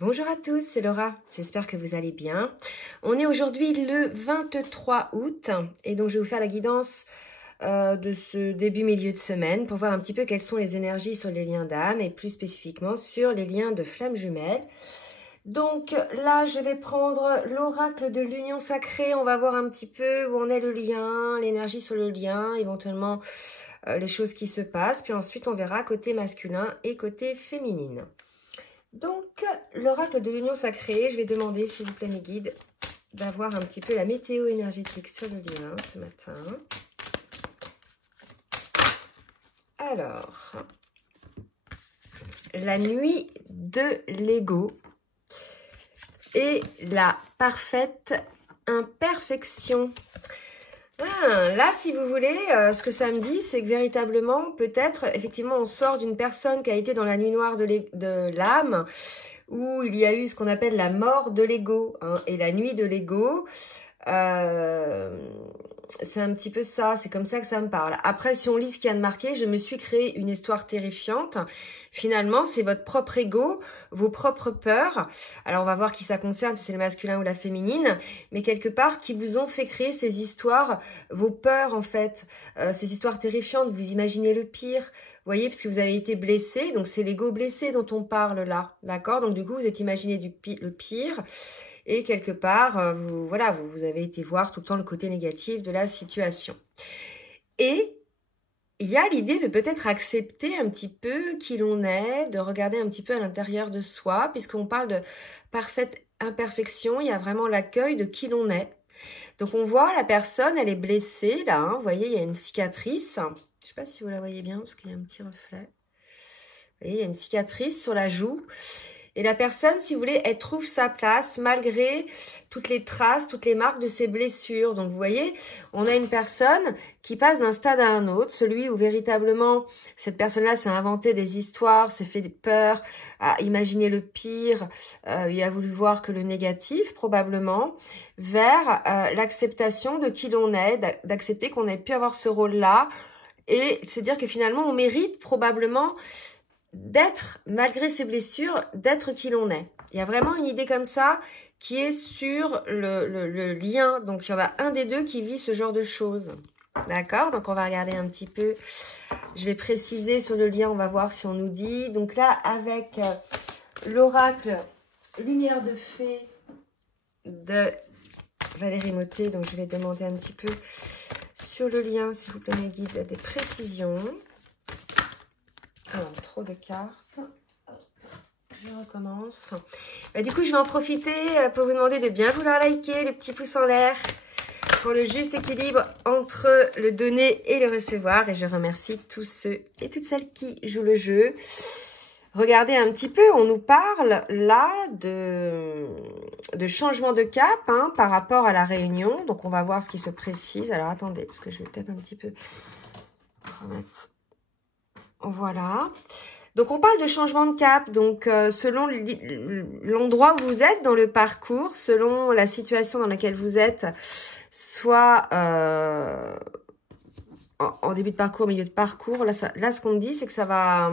Bonjour à tous, c'est Laura, j'espère que vous allez bien. On est aujourd'hui le 23 août et donc je vais vous faire la guidance de ce début-milieu de semaine pour voir un petit peu quelles sont les énergies sur les liens d'âme et plus spécifiquement sur les liens de flammes jumelles. Donc là, je vais prendre l'oracle de l'union sacrée, on va voir un petit peu où en est le lien, l'énergie sur le lien, éventuellement les choses qui se passent, puis ensuite on verra côté masculin et côté féminine. Donc, l'oracle de l'union sacrée, je vais demander, s'il vous plaît, mes guides, d'avoir un petit peu la météo énergétique sur le lien ce matin. Alors, la nuit de l'ego et la parfaite imperfection. Là, si vous voulez, ce que ça me dit, c'est que véritablement, peut-être, effectivement, on sort d'une personne qui a été dans la nuit noire de l'âme, où il y a eu ce qu'on appelle la mort de l'ego, hein, et la nuit de l'ego, c'est un petit peu ça, c'est comme ça que ça me parle. Après, si on lit ce qui vient de marquer, je me suis créé une histoire terrifiante. Finalement, c'est votre propre ego, vos propres peurs. Alors, on va voir qui ça concerne, si c'est le masculin ou la féminine. Mais quelque part, qui vous ont fait créer ces histoires, vos peurs en fait, ces histoires terrifiantes. Vous imaginez le pire, vous voyez, parce que vous avez été blessé. Donc, c'est l'ego blessé dont on parle là, d'accord? Donc, du coup, vous êtes imaginé le pire. Et quelque part, vous avez été voir tout le temps le côté négatif de la situation. Et il y a l'idée de peut-être accepter un petit peu qui l'on est, de regarder un petit peu à l'intérieur de soi, puisqu'on parle de parfaite imperfection, il y a vraiment l'accueil de qui l'on est. Donc on voit la personne, elle est blessée là, hein, vous voyez, il y a une cicatrice. Je ne sais pas si vous la voyez bien, parce qu'il y a un petit reflet. Vous voyez, il y a une cicatrice sur la joue. Et la personne, si vous voulez, elle trouve sa place malgré toutes les traces, toutes les marques de ses blessures. Donc, vous voyez, on a une personne qui passe d'un stade à un autre, celui où véritablement, cette personne-là s'est inventé des histoires, s'est fait des peurs, a imaginé le pire, il a voulu voir que le négatif, probablement, vers l'acceptation de qui l'on est, d'accepter qu'on ait pu avoir ce rôle-là et se dire que finalement, on mérite probablement d'être, malgré ses blessures, d'être qui l'on est. Il y a vraiment une idée comme ça qui est sur le lien. Donc, il y en a un des deux qui vit ce genre de choses. D'accord? Donc, on va regarder un petit peu. Je vais préciser sur le lien, on va voir si on nous dit. Donc là, avec l'oracle Lumière de Fée de Valérie Mottet, donc je vais demander un petit peu sur le lien, s'il vous plaît, mes guides, des précisions. Alors, trop de cartes. Je recommence. Du coup, je vais en profiter pour vous demander de bien vouloir liker, le petit pouce en l'air, pour le juste équilibre entre le donner et le recevoir. Et je remercie tous ceux et toutes celles qui jouent le jeu. Regardez un petit peu, on nous parle là de changement de cap hein, par rapport à la réunion. Donc, on va voir ce qui se précise. Alors, attendez, parce que je vais peut-être un petit peu remettre... Voilà. Donc, on parle de changement de cap. Donc, selon l'endroit où vous êtes dans le parcours, selon la situation dans laquelle vous êtes, soit en début de parcours, milieu de parcours, là ce qu'on me dit, c'est que ça va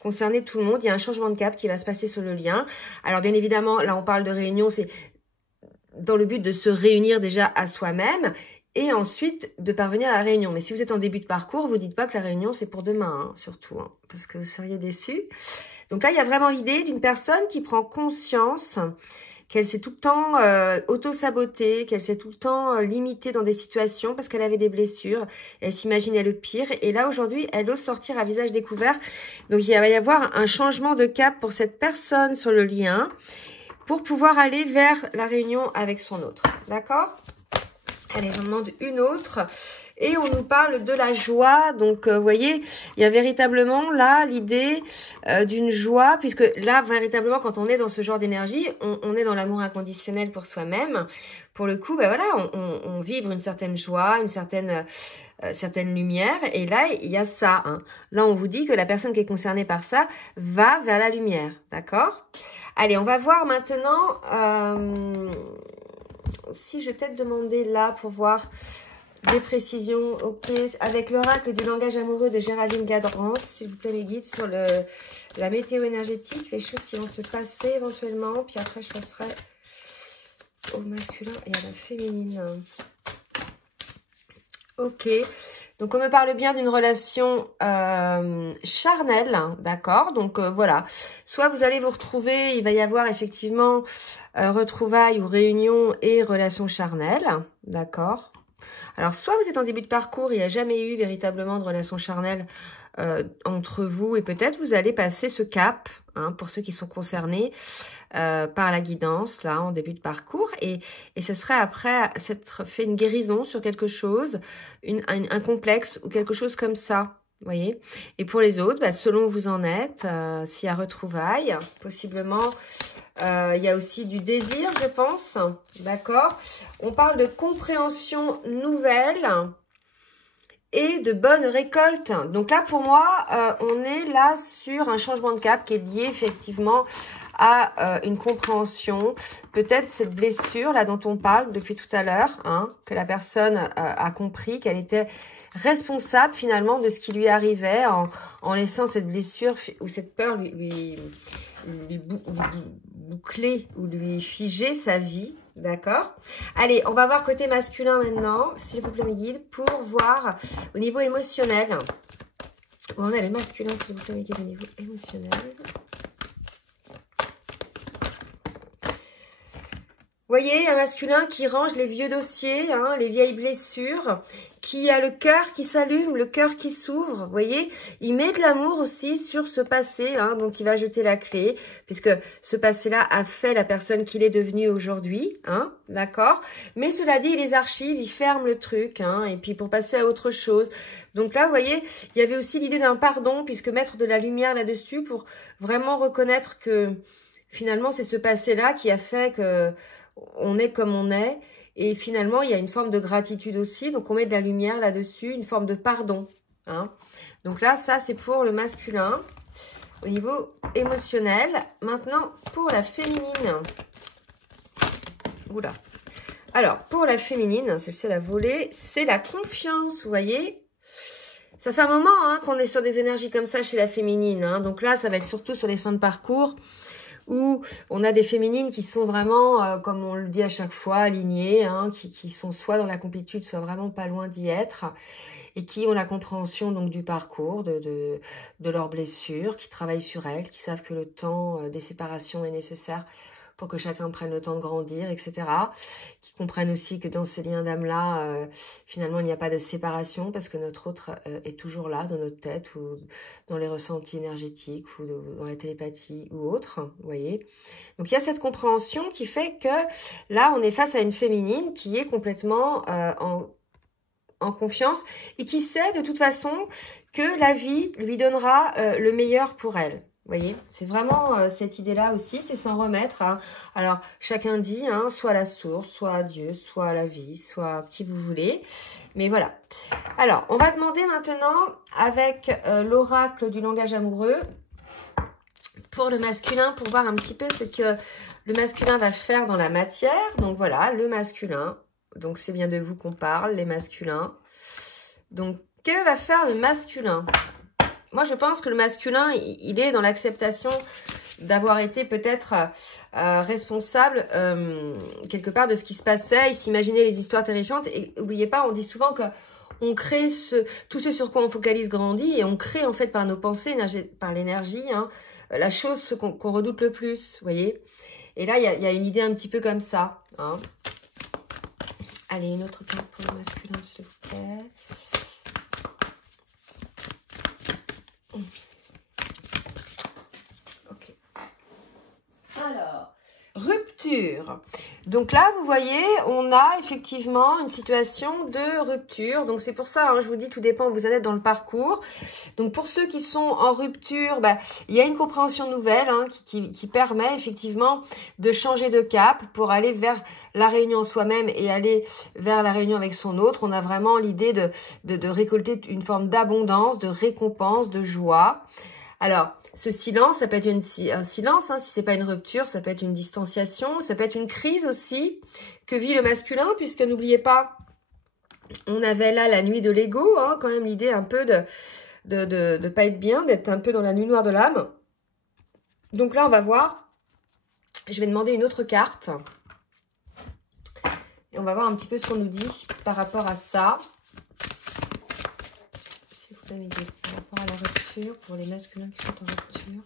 concerner tout le monde. Il y a un changement de cap qui va se passer sur le lien. Alors, bien évidemment, là, on parle de réunion, c'est dans le but de se réunir déjà à soi-même et ensuite de parvenir à la réunion. Mais si vous êtes en début de parcours, vous dites pas que la réunion c'est pour demain, hein, surtout, hein, parce que vous seriez déçus. Donc là, il y a vraiment l'idée d'une personne qui prend conscience qu'elle s'est tout le temps auto-sabotée, qu'elle s'est tout le temps limitée dans des situations parce qu'elle avait des blessures. Elle s'imaginait le pire. Et là, aujourd'hui, elle ose sortir à visage découvert. Donc, il va y avoir un changement de cap pour cette personne sur le lien pour pouvoir aller vers la réunion avec son autre. D'accord ? Allez, j'en demande une autre. Et on nous parle de la joie. Donc, vous voyez, il y a véritablement là l'idée d'une joie. Puisque là, véritablement, quand on est dans ce genre d'énergie, on est dans l'amour inconditionnel pour soi-même. Pour le coup, ben voilà, on vibre une certaine joie, une certaine lumière. Et là, il y a ça. Hein. Là, on vous dit que la personne qui est concernée par ça va vers la lumière. D'accord ? Allez, on va voir maintenant... si je vais peut-être demander là pour voir Des précisions, ok. Avec l'oracle du langage amoureux de Géraldine Gadrance, s'il vous plaît mes guides, sur la météo énergétique, les choses qui vont se passer éventuellement. Puis après, je passerai au masculin et à la féminine. Ok. Donc, on me parle bien d'une relation charnelle, d'accord. Donc, voilà. Soit vous allez vous retrouver, il va y avoir effectivement retrouvailles ou réunions et relations charnelles, d'accord. Alors, soit vous êtes en début de parcours, il n'y a jamais eu véritablement de relation charnelle entre vous et peut-être vous allez passer ce cap, hein, pour ceux qui sont concernés par la guidance, là, en début de parcours. Et ce serait après s'être fait une guérison sur quelque chose, un complexe ou quelque chose comme ça. Vous voyez. Et pour les autres, bah, selon où vous en êtes, s'il y a retrouvailles, possiblement, il y a aussi du désir, je pense. D'accord. On parle de compréhension nouvelle et de bonne récolte. Donc là, pour moi, on est là sur un changement de cap qui est lié effectivement à une compréhension. Peut-être cette blessure là dont on parle depuis tout à l'heure, hein, que la personne a compris qu'elle était responsable finalement de ce qui lui arrivait en laissant cette blessure ou cette peur lui boucler ou lui figer sa vie. D'accord. Allez, on va voir côté masculin maintenant, s'il vous plaît mes guides, pour voir au niveau émotionnel. Où on a les masculins, s'il vous plaît mes guides, au niveau émotionnel. Vous voyez, un masculin qui range les vieux dossiers, hein, les vieilles blessures, qui a le cœur qui s'allume, le cœur qui s'ouvre. Vous voyez, il met de l'amour aussi sur ce passé, hein, dont il va jeter la clé, puisque ce passé-là a fait la personne qu'il est devenu aujourd'hui, hein, d'accord. Mais cela dit, il les archive, il ferme le truc, hein, et puis pour passer à autre chose. Donc là, vous voyez, il y avait aussi l'idée d'un pardon, puisque mettre de la lumière là-dessus pour vraiment reconnaître que finalement, c'est ce passé-là qui a fait que on est comme on est, et finalement il y a une forme de gratitude aussi, donc on met de la lumière là-dessus, une forme de pardon, hein. Donc là, ça c'est pour le masculin au niveau émotionnel. Maintenant pour la féminine. Oula. Alors pour la féminine, celle-ci elle a volé, c'est la confiance, vous voyez. Ça fait un moment, hein, qu'on est sur des énergies comme ça chez la féminine, hein. Donc là ça va être surtout sur les fins de parcours, où on a des féminines qui sont vraiment, comme on le dit à chaque fois, alignées, hein, qui sont soit dans la complétude, soit vraiment pas loin d'y être, et qui ont la compréhension donc du parcours, de leurs blessures, qui travaillent sur elles, qui savent que le temps des séparations est nécessaire pour que chacun prenne le temps de grandir, etc. Qui comprennent aussi que dans ces liens d'âme-là, finalement, il n'y a pas de séparation parce que notre autre est toujours là, dans notre tête ou dans les ressentis énergétiques ou dans la télépathie ou autre, vous voyez. Donc, il y a cette compréhension qui fait que là, on est face à une féminine qui est complètement en confiance et qui sait de toute façon que la vie lui donnera le meilleur pour elle. Vous voyez, c'est vraiment cette idée-là aussi, c'est s'en remettre à... Alors, chacun dit, hein, soit la source, soit à Dieu, soit à la vie, soit qui vous voulez. Mais voilà. Alors, on va demander maintenant, avec l'oracle du langage amoureux, pour le masculin, pour voir un petit peu ce que le masculin va faire dans la matière. Donc voilà, le masculin. Donc, c'est bien de vous qu'on parle, les masculins. Donc, que va faire le masculin ? Moi, je pense que le masculin, il est dans l'acceptation d'avoir été peut-être responsable quelque part de ce qui se passait. Il s'imaginait les histoires terrifiantes. Et n'oubliez pas, on dit souvent que on crée tout ce sur quoi on focalise grandit et on crée en fait par nos pensées, par l'énergie, hein, la chose qu'on redoute le plus, vous voyez. Et là, il y a une idée un petit peu comme ça, hein. Allez, une autre carte pour le masculin, s'il vous plaît. Ok. Alors, rupture. Donc là, vous voyez, on a effectivement une situation de rupture. Donc c'est pour ça, hein, je vous dis, tout dépend où vous en êtes dans le parcours. Donc pour ceux qui sont en rupture, bah, il y a une compréhension nouvelle, hein, qui permet effectivement de changer de cap pour aller vers la réunion soi-même et aller vers la réunion avec son autre. On a vraiment l'idée de récolter une forme d'abondance, de récompense, de joie. Alors, ce silence, ça peut être un silence, hein, si c'est pas une rupture, ça peut être une distanciation, ça peut être une crise aussi que vit le masculin, puisque n'oubliez pas On avait là la nuit de l'ego, hein, quand même l'idée un peu de pas être bien, d'être un peu dans la nuit noire de l'âme. Donc là, on va voir. Je vais demander une autre carte. Et on va voir un petit peu ce qu'on nous dit par rapport à ça. S'il vous plaît, m'aider par rapport à la rupture, pour les masculins qui sont en rupture.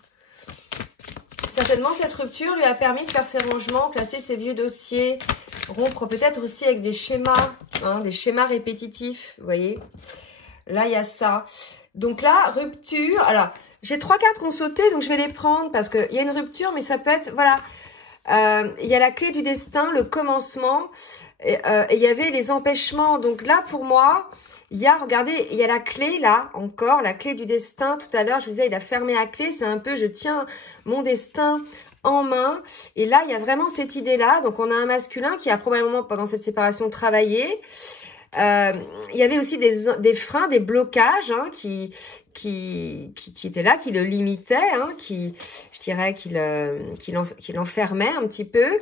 Certainement, cette rupture lui a permis de faire ses rangements, classer ses vieux dossiers, rompre peut-être aussi avec des schémas, hein, des schémas répétitifs, vous voyez. Là, il y a ça. Donc là, rupture. Alors, j'ai 3 cartes qui ont sauté, donc je vais les prendre parce qu'il y a une rupture, mais ça peut être, voilà. Il y a la clé du destin, le commencement, et il y avait les empêchements. Donc là, pour moi, il y a, regardez, il y a la clé là, encore, la clé du destin. Tout à l'heure, je vous disais, il a fermé à clé. C'est un peu, je tiens mon destin en main. Et là, il y a vraiment cette idée-là. Donc, on a un masculin qui a probablement, pendant cette séparation, travaillé. Il y avait aussi des freins, des blocages hein, qui étaient là, qui le limitaient, hein, je dirais qu'il l'enfermait un petit peu.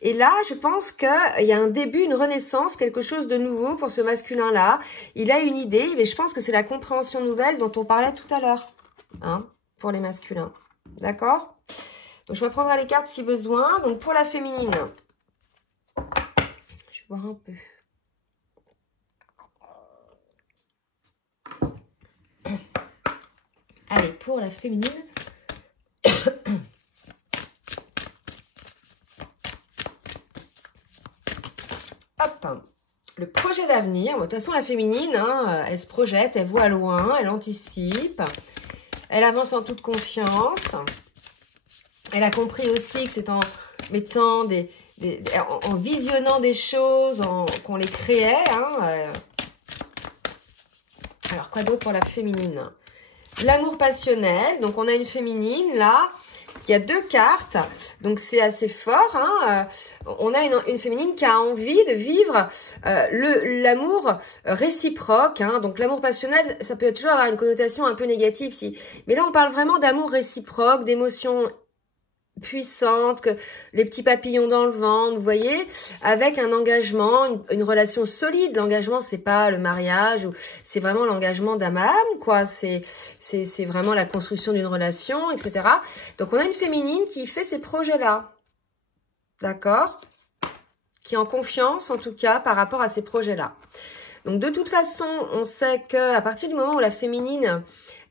Et là, je pense qu'il y a un début, une renaissance, quelque chose de nouveau pour ce masculin-là. Il a une idée, mais je pense que c'est la compréhension nouvelle dont on parlait tout à l'heure, hein, pour les masculins. D'accord? Donc, je reprendrai les cartes si besoin. Donc, pour la féminine, je vais voir un peu. Allez, pour la féminine. Hop. Le projet d'avenir. Bon, de toute façon, la féminine, hein, elle se projette, elle voit loin, elle anticipe. Elle avance en toute confiance. Elle a compris aussi que c'est en mettant en visionnant des choses, qu'on les créait. Hein, Alors, quoi d'autre pour la féminine? L'amour passionnel. Donc, on a une féminine, là. Il y a 2 cartes. Donc, c'est assez fort. Hein. On a une féminine qui a envie de vivre l'amour réciproque. Hein. Donc, l'amour passionnel, ça peut toujours avoir une connotation un peu négative. Mais là, on parle vraiment d'amour réciproque, d'émotions puissante, que les petits papillons dans le ventre, vous voyez, avec un engagement, une relation solide. L'engagement, c'est pas le mariage, c'est vraiment l'engagement d'âme à âme, quoi. C'est vraiment la construction d'une relation, etc. Donc, on a une féminine qui fait ces projets-là. D'accord? Qui est en confiance, en tout cas, par rapport à ces projets-là. Donc, de toute façon, on sait que à partir du moment où la féminine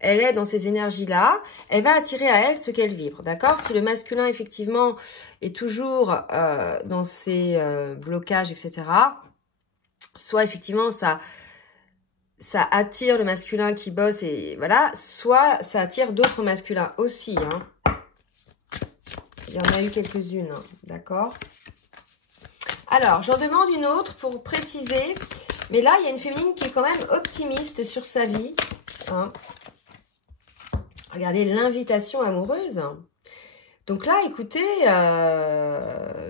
elle est dans ces énergies-là, elle va attirer à elle ce qu'elle vibre, d'accord? Si le masculin, effectivement, est toujours dans ses blocages, etc., soit, effectivement, ça attire le masculin qui bosse, et voilà, soit ça attire d'autres masculins aussi, hein. Il y en a eu quelques-unes, hein, d'accord? Alors, j'en demande une autre pour préciser, mais là, il y a une féminine qui est quand même optimiste sur sa vie, hein. Regardez l'invitation amoureuse. Donc là, écoutez,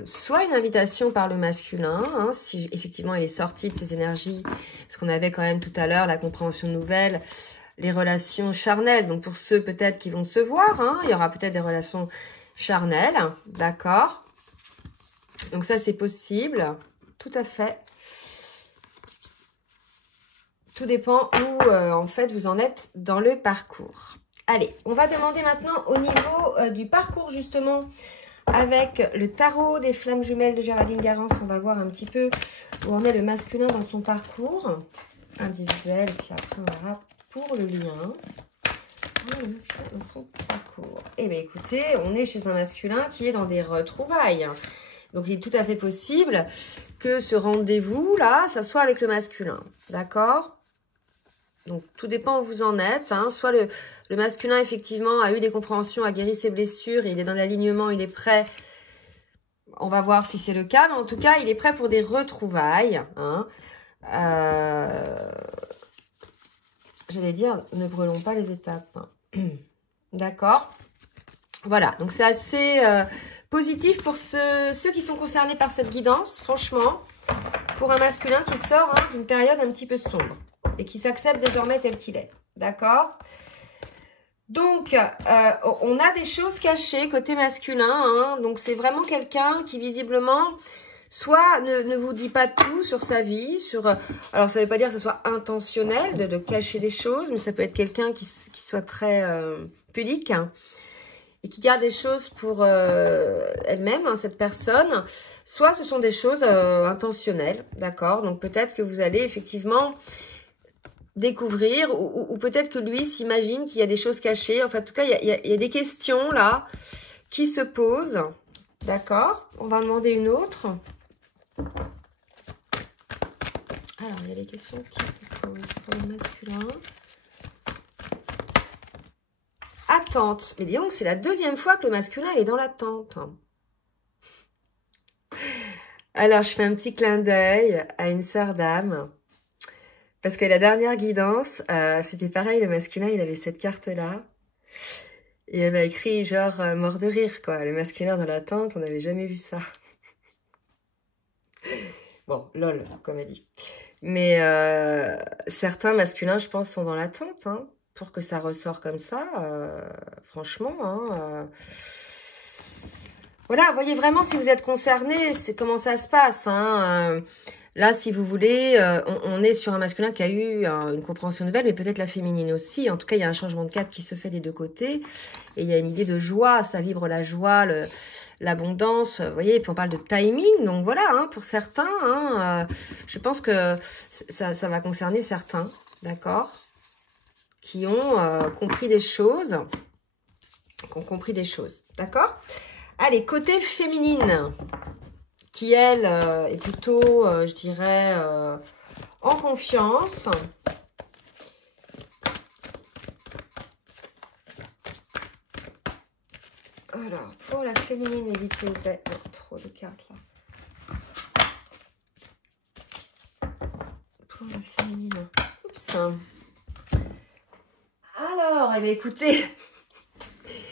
soit une invitation par le masculin, hein, si effectivement il est sorti de ses énergies, parce qu'on avait quand même tout à l'heure la compréhension nouvelle, les relations charnelles. Donc pour ceux peut-être qui vont se voir, hein, il y aura peut-être des relations charnelles, d'accord? Donc ça c'est possible, tout à fait. Tout dépend où en fait vous en êtes dans le parcours. Allez, on va demander maintenant au niveau du parcours justement avec le tarot des flammes jumelles de Géraldine Garance. On va voir un petit peu où en est le masculin dans son parcours individuel. Et puis après, on verra pour le lien. Le masculin dans son parcours. Eh bien, écoutez, on est chez un masculin qui est dans des retrouvailles. Donc, il est tout à fait possible que ce rendez-vous-là, ça soit avec le masculin. D'accord ? Donc, tout dépend où vous en êtes. Hein. Soit le masculin, effectivement, a eu des compréhensions, a guéri ses blessures, et il est dans l'alignement, il est prêt. On va voir si c'est le cas, mais en tout cas, il est prêt pour des retrouvailles. Hein. J'allais dire, ne brûlons pas les étapes. D'accord. Voilà, donc c'est assez positif pour ceux qui sont concernés par cette guidance, franchement, pour un masculin qui sort hein, d'une période un petit peu sombre. Et qui s'accepte désormais tel qu'il est. D'accord? Donc, on a des choses cachées côté masculin. Hein, donc, c'est vraiment quelqu'un qui, visiblement, soit ne vous dit pas tout sur sa vie, alors ça veut pas dire que ce soit intentionnel de cacher des choses, mais ça peut être quelqu'un qui soit très pudique, hein, et qui garde des choses pour elle-même, hein, cette personne, soit ce sont des choses intentionnelles, d'accord? Donc peut-être que vous allez effectivement découvrir, ou peut-être que lui s'imagine qu'il y a des choses cachées. Enfin, en tout cas, il y a des questions là qui se posent, d'accord? On va demander une autre. Alors, il y a des questions qui se posent pour le masculin. Attente. Mais dis donc, c'est la deuxième fois que le masculin il est dans l'attente. Alors, je fais un petit clin d'œil à une sœur d'âme. Parce que la dernière guidance, c'était pareil, le masculin, il avait cette carte-là. Et elle m'a écrit genre mort de rire, quoi. Le masculin dans l'attente, on n'avait jamais vu ça. Bon, lol, comme elle dit. Mais certains masculins, je pense, sont dans l'attente, hein, pour que ça ressort comme ça. Franchement, hein. Voilà, voyez vraiment si vous êtes concerné, c'est comment ça se passe, hein. Là, si vous voulez, on est sur un masculin qui a eu une compréhension nouvelle, mais peut-être la féminine aussi. En tout cas, il y a un changement de cap qui se fait des deux côtés. Et il y a une idée de joie, ça vibre la joie, l'abondance. Vous voyez, et puis on parle de timing. Donc voilà, hein, pour certains, hein, je pense que ça va concerner certains, d'accord, qui ont compris des choses. D'accord? Allez, côté féminine, qui, elle, est plutôt, je dirais, en confiance. Alors, pour la féminine, les s'il vous plaît. Non, trop de cartes, là. Pour la féminine. Oups. Alors, eh bien, écoutez,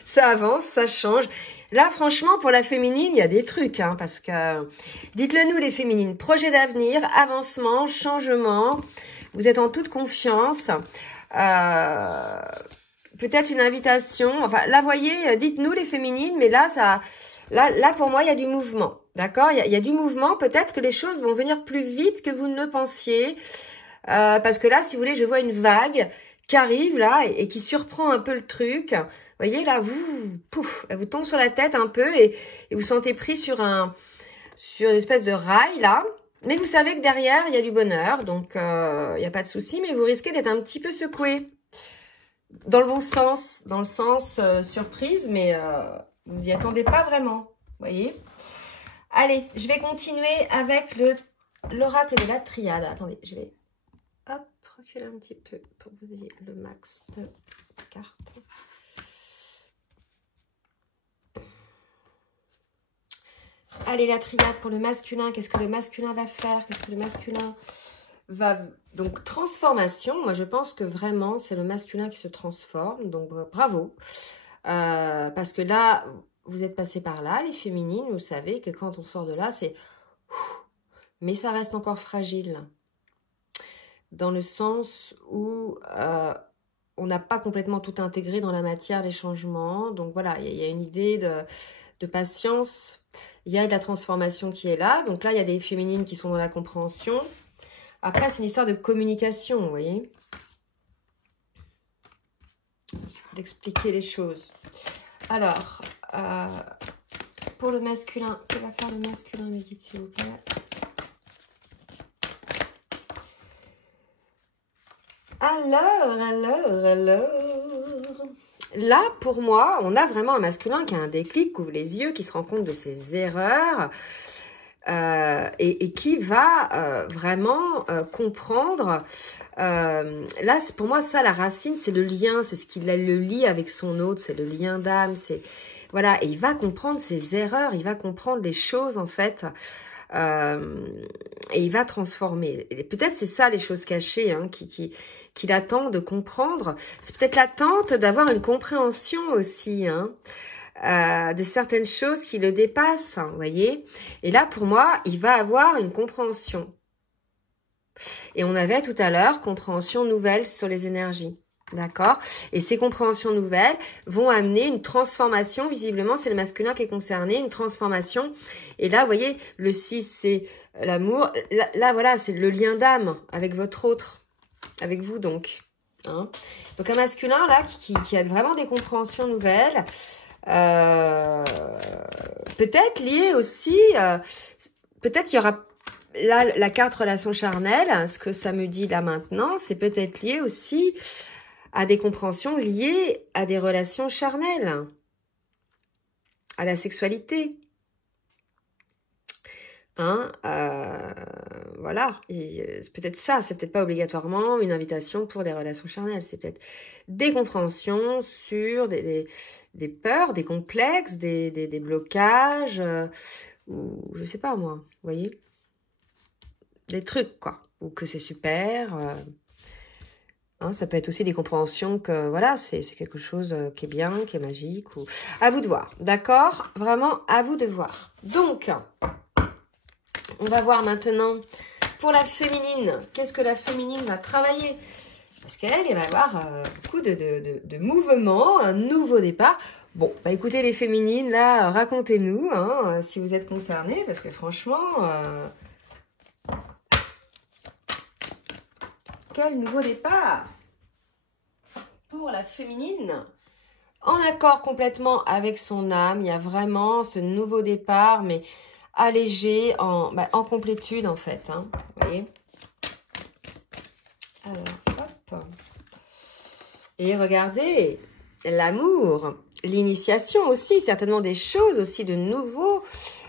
ça avance, ça change. Là, franchement, pour la féminine, il y a des trucs, hein, parce que, dites-le nous les féminines, projet d'avenir, avancement, changement, vous êtes en toute confiance, peut-être une invitation, enfin, là, voyez, dites-nous les féminines, mais là, là, pour moi, il y a du mouvement, d'accord? Il y a du mouvement, peut-être que les choses vont venir plus vite que vous ne le pensiez, parce que là, si vous voulez, je vois une vague qui arrive, là, et qui surprend un peu le truc. Vous voyez, là, pouf, elle vous tombe sur la tête un peu et vous sentez pris sur une espèce de rail, là. Mais vous savez que derrière, il y a du bonheur, donc il n'y a pas de souci, mais vous risquez d'être un petit peu secoué. Dans le bon sens, dans le sens surprise, mais vous n'y attendez pas vraiment, vous voyez. Allez, je vais continuer avec l'oracle de la triade. Attendez, je vais, hop, reculer un petit peu pour que vous ayez le max de cartes. Allez, la triade pour le masculin. Qu'est-ce que le masculin va faire? Qu'est-ce que le masculin va... Donc, transformation. Moi, je pense que vraiment, c'est le masculin qui se transforme. Donc, bravo. Parce que là, vous êtes passé par là, les féminines. Vous savez que quand on sort de là, c'est... Mais ça reste encore fragile. Dans le sens où on n'a pas complètement tout intégré dans la matière, les changements. Donc, voilà, il y a une idée de patience. Il y a de la transformation qui est là. Donc là, il y a des féminines qui sont dans la compréhension. Après, c'est une histoire de communication, vous voyez. D'expliquer les choses. Alors, pour le masculin, que va faire le masculin, mes guides, s'il vous plaît? Alors. Là, pour moi, on a vraiment un masculin qui a un déclic, qui ouvre les yeux, qui se rend compte de ses erreurs et qui va vraiment comprendre. Là, pour moi, ça, la racine, c'est le lien, c'est ce qui le lie avec son autre, c'est le lien d'âme. Voilà, et il va comprendre ses erreurs, il va comprendre les choses, en fait. Et il va transformer. Peut-être c'est ça les choses cachées, hein, qu'il attend de comprendre. C'est peut-être l'attente d'avoir une compréhension aussi, hein, de certaines choses qui le dépassent, hein, vous voyez. Et là, pour moi, il va avoir une compréhension. Et on avait tout à l'heure compréhension nouvelle sur les énergies. D'accord? Et ces compréhensions nouvelles vont amener une transformation. Visiblement, c'est le masculin qui est concerné, une transformation. Et là, vous voyez, le 6, c'est l'amour. Là, voilà, c'est le lien d'âme avec votre autre. Avec vous, donc. Hein? Donc, un masculin, là, qui a vraiment des compréhensions nouvelles. Peut-être lié aussi... peut-être qu'il y aura... Là, la carte relation charnelle, ce que ça me dit là maintenant, c'est peut-être lié aussi à des compréhensions liées à des relations charnelles, à la sexualité. Hein, voilà, c'est peut-être ça, c'est peut-être pas obligatoirement une invitation pour des relations charnelles, c'est peut-être des compréhensions sur des peurs, des complexes, des blocages, ou je sais pas moi, vous voyez, des trucs quoi, ou que c'est super. Hein, ça peut être aussi des compréhensions que, voilà, c'est quelque chose qui est bien, qui est magique. Ou... À vous de voir, d'accord? Vraiment, à vous de voir. Donc, on va voir maintenant, pour la féminine, qu'est-ce que la féminine va travailler? Parce qu'elle va avoir beaucoup de mouvements, un nouveau départ. Bon, bah écoutez les féminines, là, racontez-nous, hein, si vous êtes concernés, parce que franchement... Quel nouveau départ pour la féminine, en accord complètement avec son âme. Il y a vraiment ce nouveau départ, mais allégé, en complétude en fait. Hein, vous voyez. Alors, hop. Et regardez, l'amour, l'initiation aussi, certainement des choses aussi de nouveau.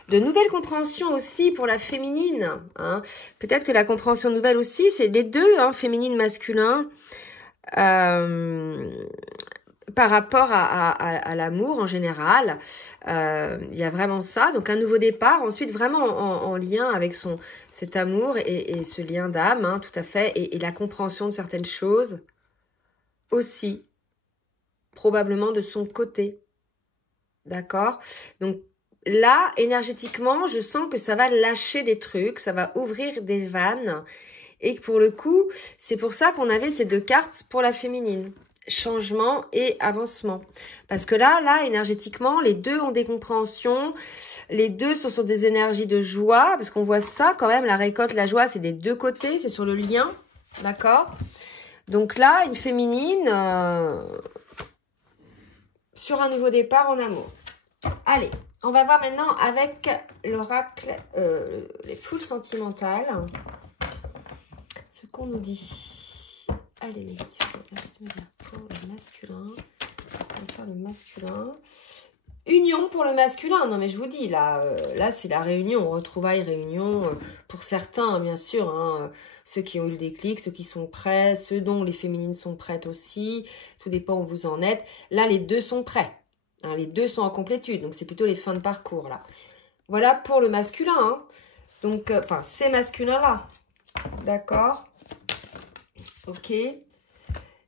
De nouvelles compréhensions aussi pour la féminine. Hein. Peut-être que la compréhension nouvelle aussi, c'est les deux, hein, féminine, masculin, par rapport à l'amour en général. Il y a vraiment ça. Donc un nouveau départ, ensuite vraiment en lien avec cet amour et ce lien d'âme, hein, tout à fait, et la compréhension de certaines choses aussi, probablement de son côté. D'accord? Donc, là, énergétiquement, je sens que ça va lâcher des trucs, ça va ouvrir des vannes. Et que pour le coup, c'est pour ça qu'on avait ces deux cartes pour la féminine. Changement et avancement. Parce que là, énergétiquement, les deux ont des compréhensions. Les deux sont sur des énergies de joie. Parce qu'on voit ça quand même, la récolte, la joie, c'est des deux côtés. C'est sur le lien. D'accord? Donc là, une féminine sur un nouveau départ en amour. Allez. On va voir maintenant avec l'oracle, les foules sentimentales, ce qu'on nous dit. Allez, mes petits, pour le masculin. On va faire le masculin. Union pour le masculin. Non, mais je vous dis, là c'est la réunion, retrouvailles, réunion. Pour certains, bien sûr, hein, ceux qui ont eu le déclic, ceux qui sont prêts, ceux dont les féminines sont prêtes aussi. Tout dépend où vous en êtes. Là, les deux sont prêts. Hein, les deux sont en complétude, donc c'est plutôt les fins de parcours, là. Voilà pour le masculin, hein. Donc, enfin, ces masculins-là. D'accord? Ok.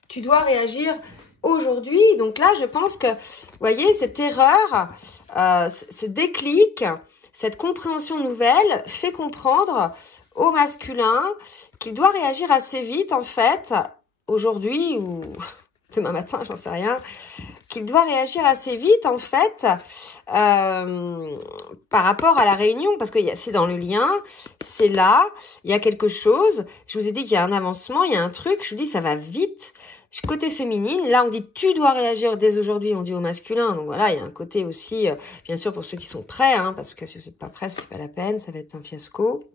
Tu dois réagir aujourd'hui. Donc là, je pense que, vous voyez, cette erreur, ce déclic, cette compréhension nouvelle fait comprendre au masculin qu'il doit réagir assez vite, en fait, aujourd'hui ou demain matin, j'en sais rien, qu'il doit réagir assez vite, en fait, par rapport à la réunion, parce que c'est dans le lien, c'est là, il y a quelque chose, je vous ai dit qu'il y a un avancement, il y a un truc, je vous dis, ça va vite, côté féminine, là, on dit, tu dois réagir dès aujourd'hui, on dit au masculin, donc voilà, il y a un côté aussi, bien sûr, pour ceux qui sont prêts, hein, parce que si vous n'êtes pas prêts, c'est pas la peine, ça va être un fiasco.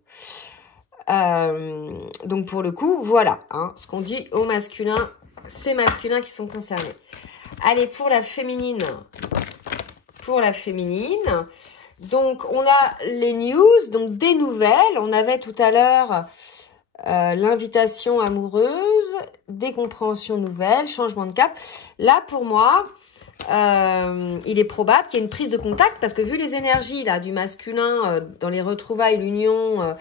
Donc, pour le coup, voilà, hein, ce qu'on dit au masculin, c'est masculins qui sont concernés. Allez, pour la féminine. Donc, on a les news, donc des nouvelles. On avait tout à l'heure l'invitation amoureuse, des compréhensions nouvelles, changement de cap. Là, pour moi, il est probable qu'il y ait une prise de contact parce que vu les énergies là du masculin dans les retrouvailles, l'union,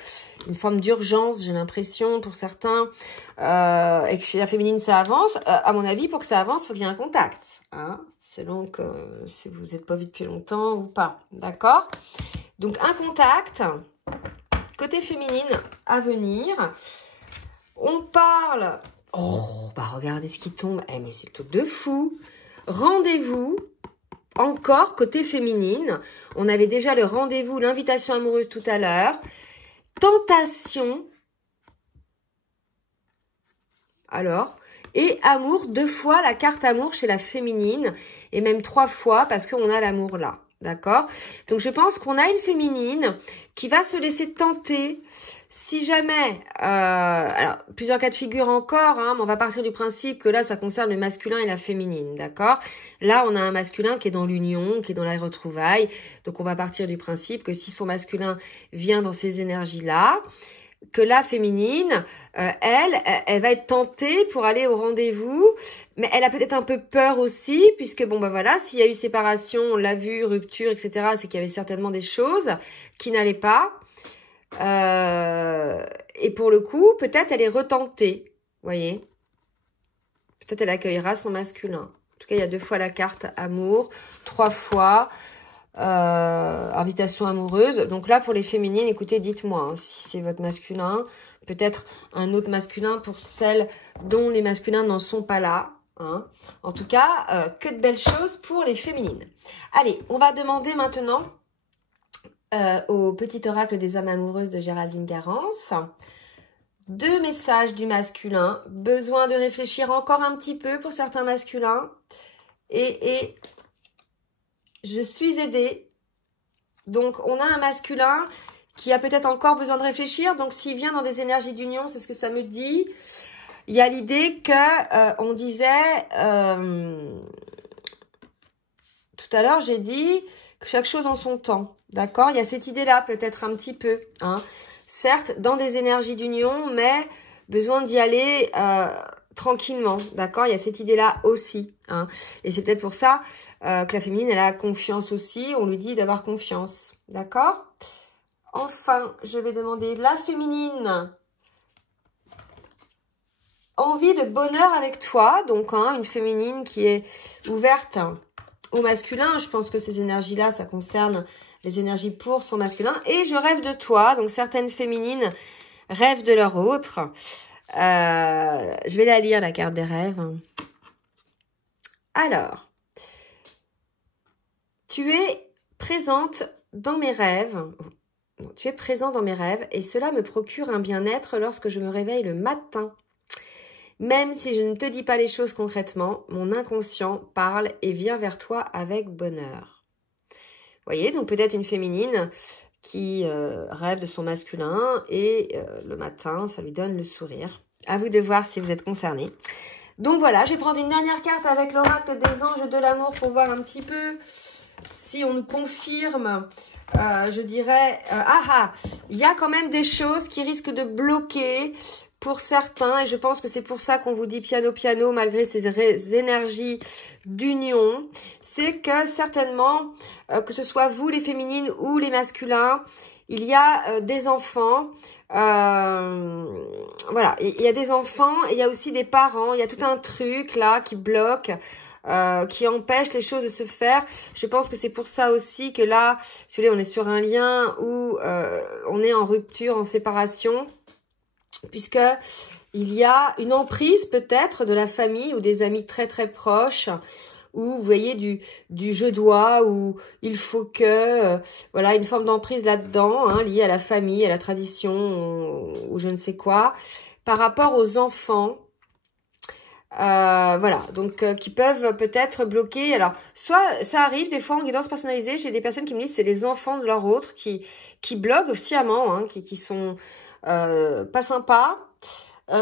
une forme d'urgence, j'ai l'impression pour certains, et que chez la féminine ça avance, à mon avis pour que ça avance, il faut qu'il y ait un contact, hein, selon que si vous n'êtes pas vu depuis longtemps ou pas, d'accord? Donc un contact, côté féminine à venir. On parle Oh, bah regardez ce qui tombe. Eh, mais c'est le truc de fou. Rendez-vous, encore côté féminine. On avait déjà le rendez-vous, l'invitation amoureuse tout à l'heure. Tentation. Alors, et amour, 2 fois la carte amour chez la féminine. Et même 3 fois parce qu'on a l'amour là. D'accord? Donc, je pense qu'on a une féminine qui va se laisser tenter. Si jamais, alors, plusieurs cas de figure encore, hein, mais on va partir du principe que là, ça concerne le masculin et la féminine, d'accord? Là, on a un masculin qui est dans l'union, qui est dans la retrouvaille. Donc, on va partir du principe que si son masculin vient dans ces énergies-là, que la féminine, elle va être tentée pour aller au rendez-vous, mais elle a peut-être un peu peur aussi, puisque bon bah voilà, s'il y a eu séparation, on l'a vu, rupture, etc., c'est qu'il y avait certainement des choses qui n'allaient pas. Et pour le coup, peut-être elle est retentée, voyez. Peut-être elle accueillera son masculin. En tout cas, il y a 2 fois la carte amour, 3 fois invitation amoureuse. Donc là, pour les féminines, écoutez, dites-moi hein, si c'est votre masculin. Peut-être un autre masculin pour celles dont les masculins n'en sont pas là. Hein. En tout cas, que de belles choses pour les féminines. Allez, on va demander maintenant au petit oracle des âmes amoureuses de Géraldine Garance. 2 messages du masculin. Besoin de réfléchir encore un petit peu pour certains masculins. Et je suis aidée. Donc, on a un masculin qui a peut-être encore besoin de réfléchir. Donc, s'il vient dans des énergies d'union, c'est ce que ça me dit. Il y a l'idée que, on disait, tout à l'heure, j'ai dit que chaque chose en son temps. D'accord? Il y a cette idée-là, peut-être un petit peu. Hein. Certes, dans des énergies d'union, mais besoin d'y aller tranquillement. D'accord? Il y a cette idée-là aussi. Hein. Et c'est peut-être pour ça que la féminine, elle a confiance aussi. On lui dit d'avoir confiance. D'accord? Enfin, je vais demander la féminine. Envie de bonheur avec toi. Donc, hein, une féminine qui est ouverte au masculin. Je pense que ces énergies-là, ça concerne les énergies pour son masculin. Et je rêve de toi. Donc, certaines féminines rêvent de leur autre. Je vais la lire, la carte des rêves. Alors, tu es présente dans mes rêves. Tu es présent dans mes rêves et cela me procure un bien-être lorsque je me réveille le matin. Même si je ne te dis pas les choses concrètement, mon inconscient parle et vient vers toi avec bonheur. Vous voyez, donc peut-être une féminine qui rêve de son masculin et le matin, ça lui donne le sourire. À vous de voir si vous êtes concernés. Donc voilà, je vais prendre une dernière carte avec l'oracle des anges de l'amour pour voir un petit peu si on nous confirme, je dirais, il y a quand même des choses qui risquent de bloquer pour certains, et je pense que c'est pour ça qu'on vous dit piano, piano, malgré ces énergies d'union, c'est que certainement, que ce soit vous les féminines ou les masculins, il y a des enfants, voilà, il y a des enfants, et il y a aussi des parents, il y a tout un truc là qui bloque, qui empêche les choses de se faire. Je pense que c'est pour ça aussi que là, si vous voulez, on est sur un lien où on est en rupture, en séparation, puisque il y a une emprise peut-être de la famille ou des amis très très proches, où vous voyez du je dois, ou il faut que, voilà, une forme d'emprise là-dedans, hein, liée à la famille, à la tradition, ou je ne sais quoi, par rapport aux enfants. Voilà, donc qui peuvent peut-être bloquer. Alors, soit ça arrive des fois en guidance personnalisée, j'ai des personnes qui me disent c'est les enfants de leur autre qui bloquent sciemment, hein, qui sont pas sympas.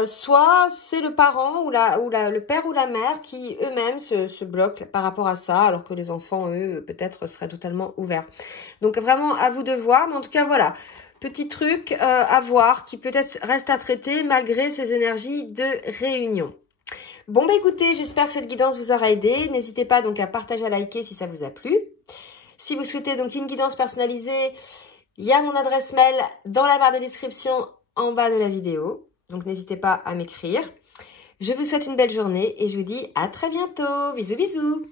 Soit c'est le parent ou le père ou la mère qui eux-mêmes se bloquent par rapport à ça, alors que les enfants, eux, peut-être seraient totalement ouverts. Donc vraiment à vous de voir, mais en tout cas voilà, petit truc à voir qui peut-être reste à traiter malgré ces énergies de réunion. Bon bah écoutez, j'espère que cette guidance vous aura aidé. N'hésitez pas donc à partager, à liker si ça vous a plu. Si vous souhaitez donc une guidance personnalisée, il y a mon adresse mail dans la barre de description en bas de la vidéo. Donc n'hésitez pas à m'écrire. Je vous souhaite une belle journée et je vous dis à très bientôt. Bisous bisous.